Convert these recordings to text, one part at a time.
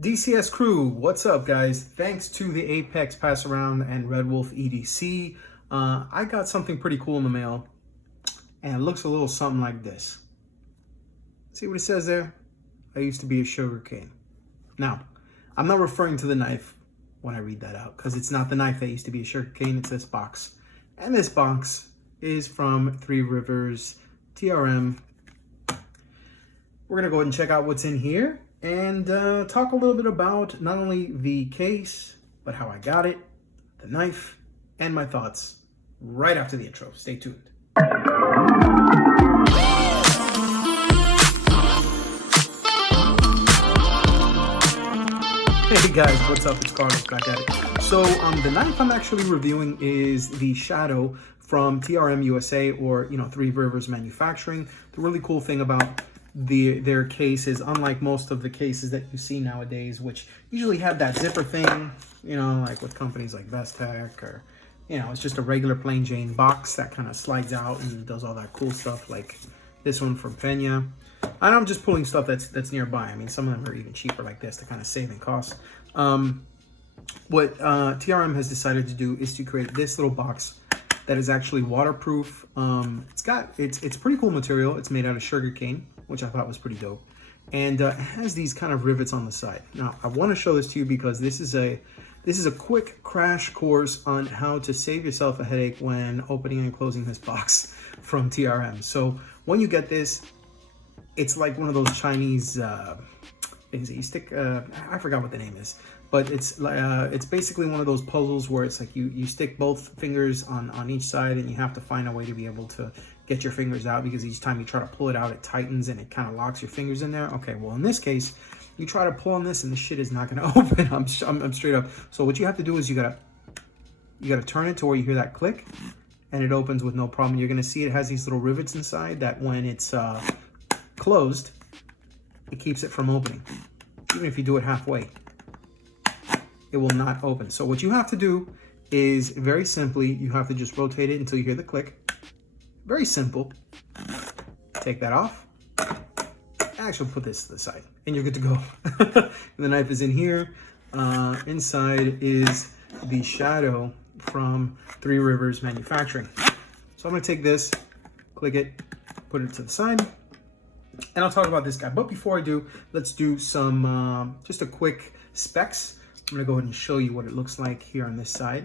DCS Crew, what's up, guys? Thanks to the Apex Pass Around and Red Wolf EDC, I got something pretty cool in the mail, and it looks a little something like this. See what it says there? I used to be a sugarcane. Now, I'm not referring to the knife when I read that out, because it's not the knife that used to be a sugarcane, it's this box. And this box is from Three Rivers TRM. We're gonna go ahead and check out what's in here and talk a little bit about not only the case, but how I got it, the knife, and my thoughts right after the intro. Stay tuned. Hey guys, what's up? It's Carlos back at it. So the knife I'm actually reviewing is the Shadow from TRM USA, or Three Rivers Manufacturing. The really cool thing about their case is, unlike most of the cases that you see nowadays, which usually have that zipper thing, like with companies like Bestech, or it's just a regular plain Jane box that kind of slides out and does all that cool stuff, like this one from Pena. And I'm just pulling stuff that's nearby. I mean, some of them are even cheaper like this to kind of save in cost. What TRM has decided to do is to create this little box that is actually waterproof. It's pretty cool material. It's made out of sugarcane, which I thought was pretty dope. And it has these kind of rivets on the side. Now, I want to show this to you because this is a quick crash course on how to save yourself a headache when opening and closing this box from TRM. So when you get this, it's like one of those Chinese things that you stick. I forgot what the name is, but it's basically one of those puzzles where it's like you stick both fingers on each side, and you have to find a way to be able to get your fingers out, because each time you try to pull it out, it tightens and it kind of locks your fingers in there. Okay, well in this case, you try to pull on this and the shit is not going to open. I'm straight up. So what you have to do is you gotta turn it to where you hear that click, and it opens with no problem. You're gonna see it has these little rivets inside that when it's closed, it keeps it from opening. Even if you do it halfway, it will not open. So what you have to do is, very simply, you have to just rotate it until you hear the click. Very simple. Take that off. Actually, put this to the side, and you're good to go. The knife is in here. Inside is the Shadow from Three Rivers Manufacturing. So I'm gonna take this, click it, put it to the side, and I'll talk about this guy. But before I do, let's do some, just a quick specs. I'm gonna go ahead and show you what it looks like here on this side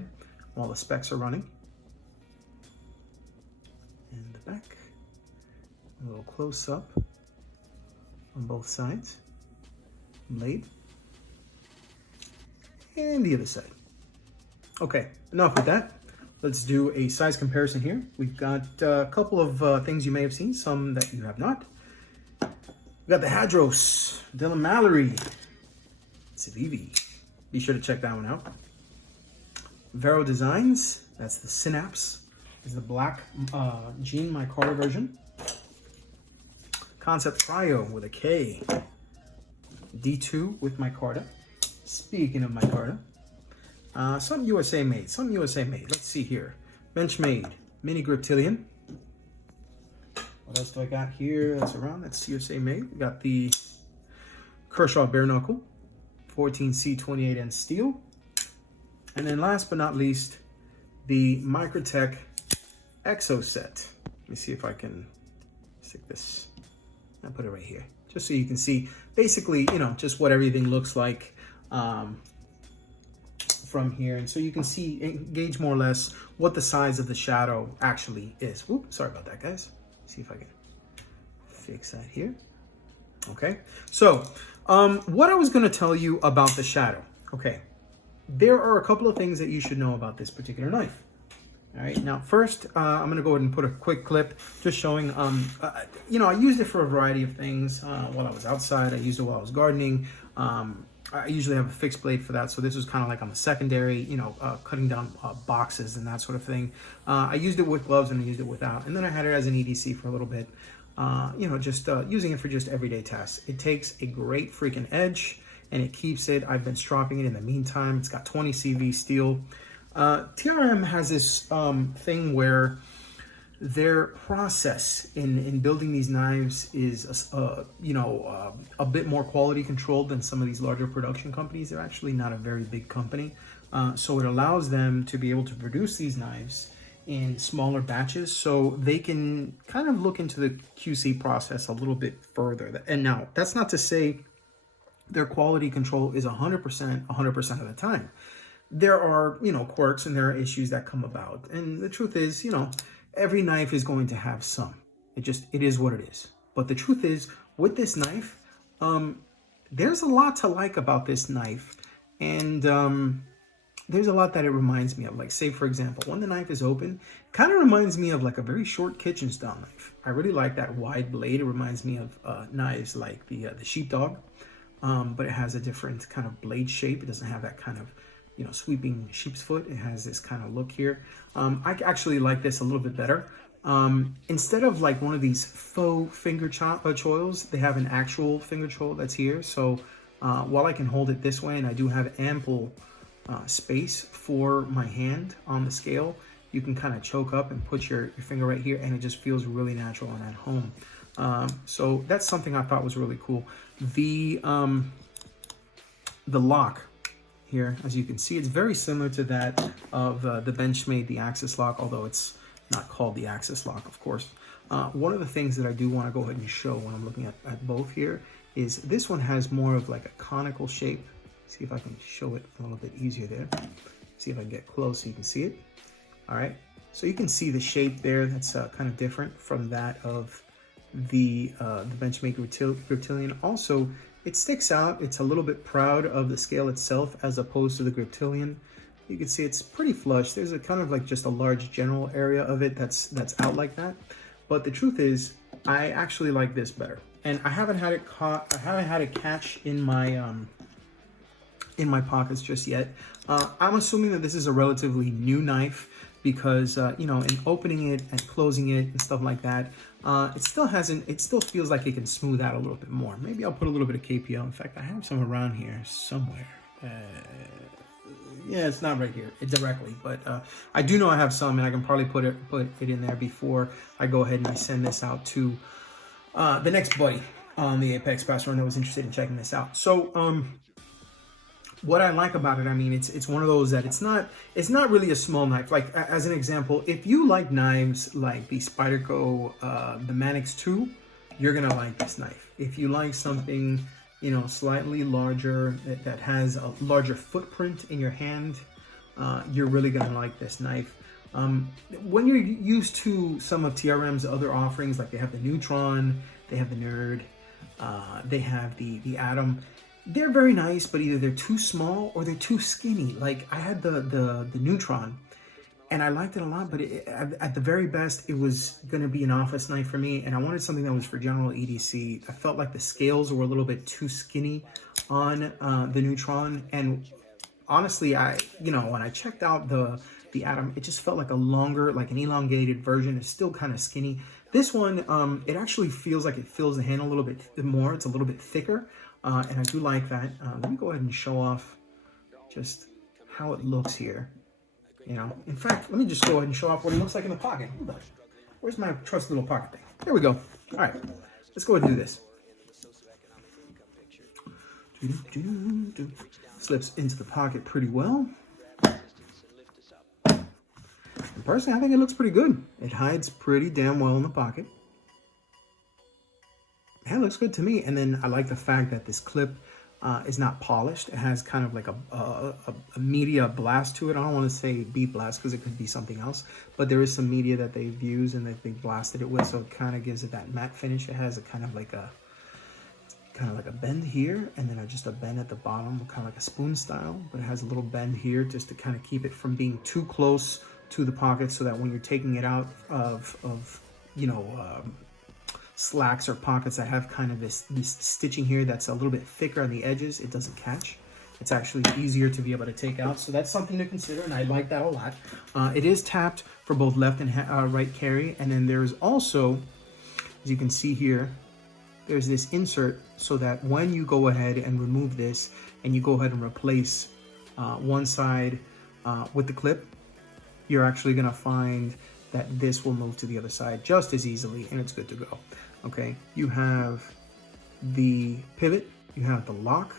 while the specs are running. And the back, a little close up on both sides, blade, and the other side. Okay, enough with that. Let's do a size comparison here. We've got a couple of things you may have seen, some that you have not. We got the Hadros, Dylan Mallory, Civivi. Be sure to check that one out. Vero Designs, that's the Synapse, is the black jean micarta version. Concept Trio with a K. D2 with micarta. Speaking of micarta, some USA made, Let's see here. Benchmade, Mini Griptilian. What else do I got here that's around? That's USA made. We got the Kershaw Bare Knuckle, 14C28N steel. And then last but not least, the Microtech Exo set. Let me see if I can stick this. I'll put it right here, just so you can see basically, just what everything looks like from here. And so you can gauge more or less what the size of the Shadow actually is. Whoop, sorry about that, guys. See if I can fix that here. Okay, so what I was going to tell you about the Shadow. Okay, there are a couple of things that you should know about this particular knife. All right, now first, I'm going to go ahead and put a quick clip just showing, I used it for a variety of things while I was outside. I used it while I was gardening. I usually have a fixed blade for that, so this was kind of like on the secondary, cutting down boxes and that sort of thing. I used it with gloves and I used it without, and then I had it as an EDC for a little bit, just using it for just everyday tasks. It takes a great freaking edge, and it keeps it. I've been stropping it in the meantime. It's got 20 CV steel. TRM has this thing where their process in building these knives is, a bit more quality controlled than some of these larger production companies. They're actually not a very big company. So it allows them to be able to produce these knives in smaller batches, so they can kind of look into the QC process a little bit further. And now, that's not to say their quality control is 100% of the time. There are, quirks, and there are issues that come about. And the truth is, every knife is going to have some. It is what it is. But the truth is, with this knife, there's a lot to like about this knife. And there's a lot that it reminds me of. Like, say, for example, when the knife is open, it kind of reminds me of like a very short kitchen style knife. I really like that wide blade. It reminds me of knives like the sheepdog, but it has a different kind of blade shape. It doesn't have that kind of, sweeping sheep's foot. It has this kind of look here. I actually like this a little bit better. Instead of like one of these faux finger choils, they have an actual finger choil that's here. So while I can hold it this way, and I do have ample space for my hand on the scale, you can kind of choke up and put your finger right here, and it just feels really natural and at home. So that's something I thought was really cool. The lock here, as you can see, it's very similar to that of the Benchmade, the Axis lock, although it's not called the Axis lock, of course. One of the things that I do want to go ahead and show when I'm looking at both here is this one has more of like a conical shape. See if I can show it a little bit easier there. See if I can get close so you can see it. All right, so you can see the shape there. That's kind of different from that of the Benchmade Griptilian. Also, it sticks out. It's a little bit proud of the scale itself as opposed to the Griptilian. You can see it's pretty flush. There's a kind of like just a large general area of it that's out like that. But the truth is, I actually like this better. And I haven't had it caught. I haven't had it catch in my pockets just yet. I'm assuming that this is a relatively new knife because in opening it and closing it and stuff like that, it still feels like it can smooth out a little bit more. Maybe I'll put a little bit of KPL. In fact, I have some around here somewhere. Yeah, it's not right here directly, but I do know I have some, and I can probably put it in there before I go ahead and I send this out to the next buddy on the Apex Pass run that was interested in checking this out. So what I like about it, I mean, it's one of those that it's not really a small knife. Like, as an example, if you like knives like the Spyderco, the Manix 2, you're gonna like this knife. If you like something, slightly larger, that has a larger footprint in your hand, you're really gonna like this knife. When you're used to some of TRM's other offerings, like they have the Neutron, they have the Nerd, they have the Atom. They're very nice, but either they're too small or they're too skinny. Like, I had the Neutron, and I liked it a lot, but at the very best, it was going to be an office knife for me, and I wanted something that was for general EDC. I felt like the scales were a little bit too skinny on the Neutron, and honestly, when I checked out the Atom, it just felt like a longer, like an elongated version. It's still kind of skinny. This one, it actually feels like it fills the hand a little bit more. It's a little bit thicker. And I do like that. Let me go ahead and show off just how it looks here. In fact, let me just go ahead and show off what it looks like in the pocket. Hold on. Where's my trusty little pocket thing? There we go. All right, let's go ahead and do this. Slips into the pocket pretty well. And personally, I think it looks pretty good. It hides pretty damn well in the pocket. It looks good to me. And then I like the fact that this clip is not polished. It has kind of like a media blast to it. I don't want to say bead blast because it could be something else, but there is some media that they've used and that they've blasted it with, so it kind of gives it that matte finish. It has a kind of like a bend here, and then just a bend at the bottom, kind of like a spoon style, but it has a little bend here just to kind of keep it from being too close to the pocket, so that when you're taking it out of slacks or pockets that have kind of this stitching here that's a little bit thicker on the edges, it doesn't catch. It's actually easier to be able to take out, so that's something to consider, and I like that a lot. It is tapped for both left and right carry, and then there's also, as you can see here, there's this insert so that when you go ahead and remove this and you go ahead and replace one side with the clip, you're actually going to find that this will move to the other side just as easily, and it's good to go. Okay, you have the pivot, you have the lock,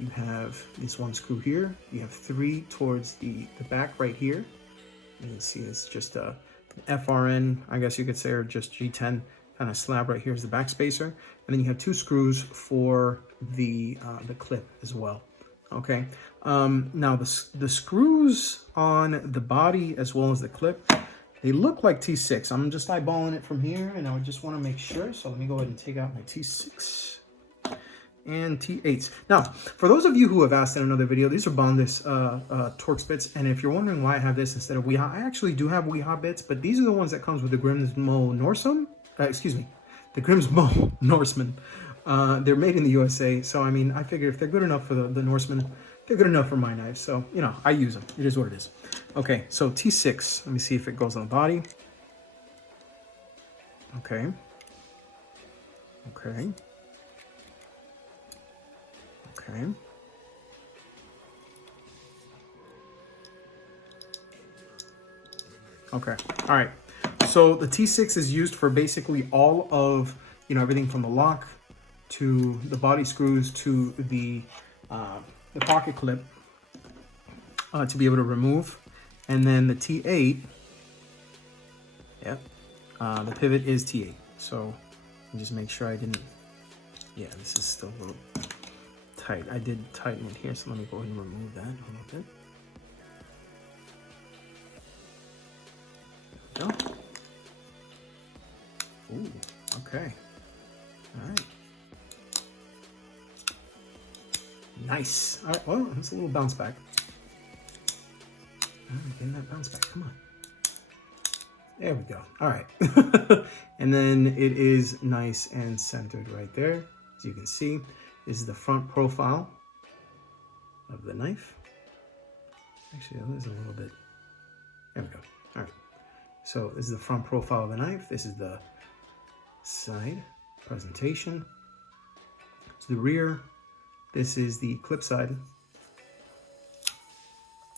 you have this one screw here, you have 3 towards the back right here. You can see it's just a FRN, I guess you could say, or just G10 kind of slab right here is the back spacer. And then you have 2 screws for the clip as well. Okay, now the screws on the body as well as the clip, they look like T6. I'm just eyeballing it from here, and I would just want to make sure. So let me go ahead and take out my T6 and T8s. Now, for those of you who have asked in another video, these are Bondis Torx bits, and if you're wondering why I have this instead of WeHa, I actually do have WeHa bits, but these are the ones that comes with the Grimsmo Norseman. The Grimsmo Norseman. They're made in the USA, so I mean, I figure if they're good enough for the Norseman, they're good enough for my knives. So, you know, I use them. It is what it is. Okay, so T6. Let me see if it goes on the body. Okay. Okay. Okay. Okay. All right. So the T6 is used for basically all of, you know, everything from the lock to the body screws to the pocket clip to be able to remove. And then the T8, yeah, the pivot is T8. So just make sure I didn't, yeah, this is still a little tight. I did tighten it here, so let me go ahead and remove that a little bit. There we go. Ooh, okay. All right. Nice. All right, well, it's a little bounce back. All right, getting that bounce back, come on. There we go. All right. And then it is nice and centered right there. As you can see, this is the front profile of the knife. Actually, that is a little bit, there we go. All right. So this is the front profile of the knife. This is the side presentation. To the rear, this is the clip side.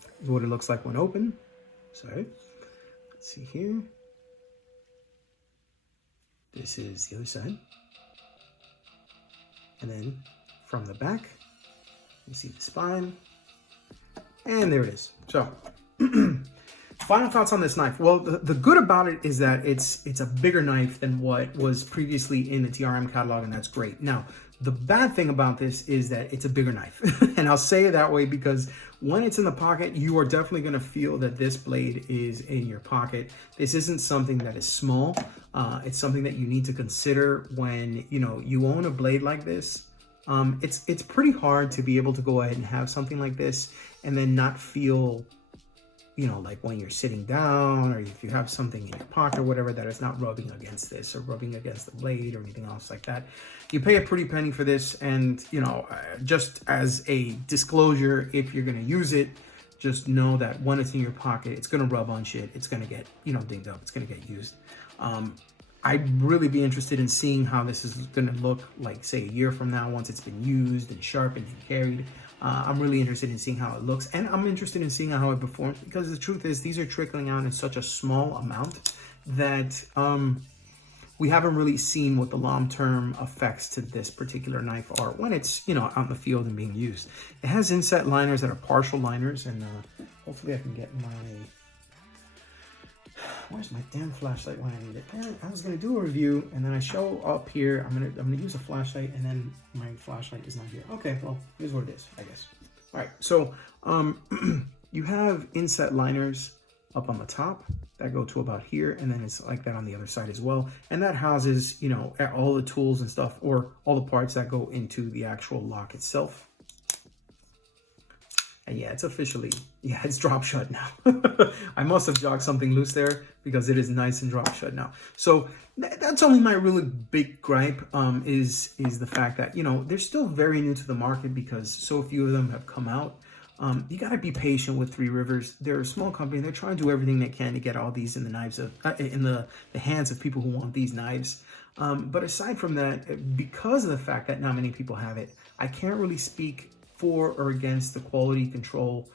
This is what it looks like when open. Sorry. Let's see here. This is the other side. And then from the back, you see the spine. And there it is. So, final thoughts on this knife. Well, the good about it is that it's a bigger knife than what was previously in the TRM catalog, and that's great. Now, the bad thing about this is that it's a bigger knife. And I'll say it that way because when it's in the pocket, you are definitely going to feel that this blade is in your pocket. This isn't something that is small. It's something that you need to consider when, you know, you own a blade like this. It's pretty hard to be able to go ahead and have something like this and then not feel, you know, like when you're sitting down or if you have something in your pocket or whatever that is not rubbing against this or rubbing against the blade or anything else like that. You pay a pretty penny for this, and, you know, just as a disclosure, if you're going to use it, just know that when it's in your pocket, it's going to rub on shit. It's going to get, you know, dinged up. It's going to get used. I'd really be interested in seeing how this is going to look like, say, a year from now, once it's been used and sharpened and carried. I'm really interested in seeing how it looks, and I'm interested in seeing how it performs, because the truth is these are trickling out in such a small amount that we haven't really seen what the long-term effects to this particular knife are when it's, you know, out in the field and being used. It has inset liners that are partial liners, and hopefully I can get my... Where's my damn flashlight when I need it? I was gonna do a review, and then I show up here. I'm gonna use a flashlight, and then my flashlight is not here. Okay, well, here's what it is, I guess. All right, so you have inset liners up on the top that go to about here, and then it's like that on the other side as well. And that houses, you know, all the tools and stuff, or all the parts that go into the actual lock itself. And yeah, it's officially, yeah, it's drop shut now. I must have jogged something loose there because it is nice and drop shut now. So that's only my really big gripe is the fact that, you know, they're still very new to the market because so few of them have come out. You got to be patient with Three Rivers. They're a small company. They're trying to do everything they can to get all these in the knives of in the hands of people who want these knives. But aside from that, because of the fact that not many people have it, I can't really speak for or against the quality control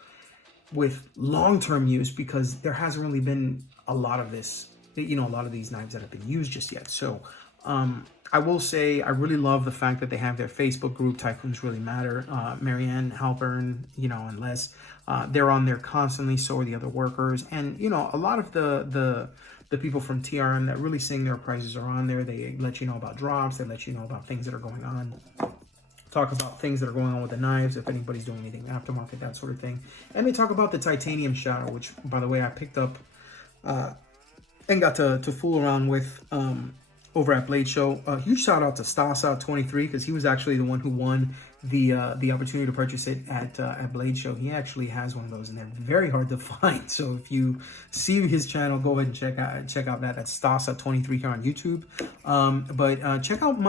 with long-term use because there hasn't really been a lot of this, a lot of these knives that have been used just yet. So I will say I really love the fact that they have their Facebook group, Tycoons Really Matter. Marianne Halpern, and Les, they're on there constantly. So are the other workers, and a lot of the people from TRM that really sing their prices are on there. They let you know about drops. They let you know about things that are going on. Talk about things that are going on with the knives, if anybody's doing anything aftermarket, that sort of thing. And they talk about the titanium Shadow, which, by the way, I picked up and got to fool around with over at Blade Show. Huge shout out to Stasa23, because he was actually the one who won the opportunity to purchase it at Blade Show. He actually has one of those, and they're very hard to find. So if you see his channel, go ahead and check out that. That's Stasa23 here on YouTube. But check out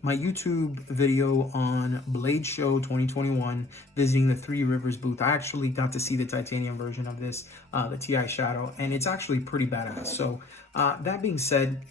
my YouTube video on Blade Show 2021, visiting the Three Rivers booth. I actually got to see the titanium version of this, the TI Shadow, and it's actually pretty badass. So that being said,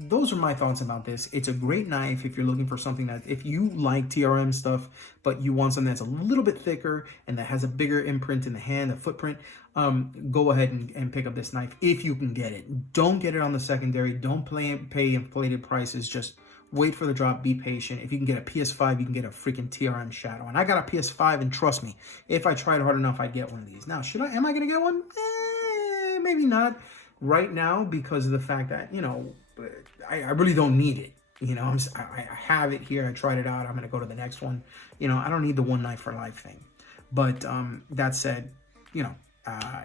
those are my thoughts about this. It's a great knife if you're looking for something that, if you like TRM stuff, but you want something that's a little bit thicker and that has a bigger imprint in the hand, a footprint, go ahead and pick up this knife if you can get it. Don't get it on the secondary. Don't pay inflated prices. Just wait for the drop, be patient. If you can get a PS5, you can get a freaking TRM Shadow. And I got a PS5, and trust me, if I tried hard enough, I'd get one of these. Now, am I going to get one? Maybe not right now, because of the fact that, I really don't need it. I have it here. I tried it out. I'm going to go to the next one. I don't need the one knife for life thing. But that said,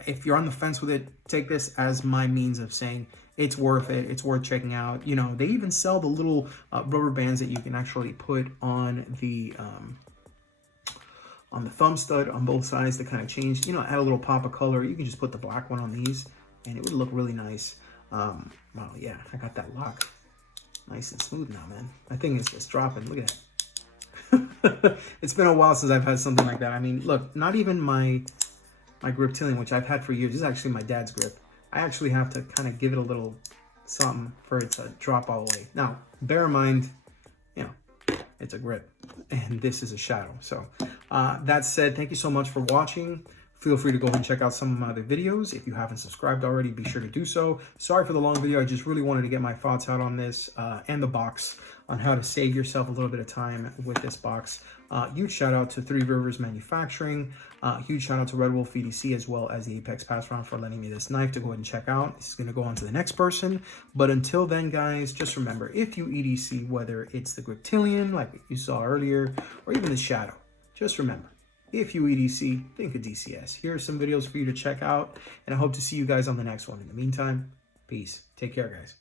if you're on the fence with it, take this as my means of saying it's worth it. It's worth checking out. They even sell the little rubber bands that you can actually put on the thumb stud on both sides to kind of change, add a little pop of color. You can just put the black one on these, and it would look really nice. Well, yeah, I got that lock nice and smooth now, man. That thing is just dropping. Look at that. It's been a while since I've had something like that. I mean, look, not even my griptilian, which I've had for years. This is actually my dad's grip. I actually have to kind of give it a little something for it to drop all the way. Now, bear in mind, it's a grip, and this is a Shadow. So that said, thank you so much for watching. Feel free to go and check out some of my other videos. If you haven't subscribed already, be sure to do so. Sorry for the long video. I just really wanted to get my thoughts out on this and the box, on how to save yourself a little bit of time with this box. Huge shout out to Three Rivers Manufacturing. Huge shout out to Red Wolf EDC, as well as the Apex Pass Round, for lending me this knife to go ahead and check out. This is going to go on to the next person. But until then, guys, just remember, if you EDC, whether it's the griptilian, like you saw earlier, or even the Shadow, just remember, if you EDC, think of DCS. Here are some videos for you to check out, and I hope to see you guys on the next one. In the meantime, peace. Take care, guys.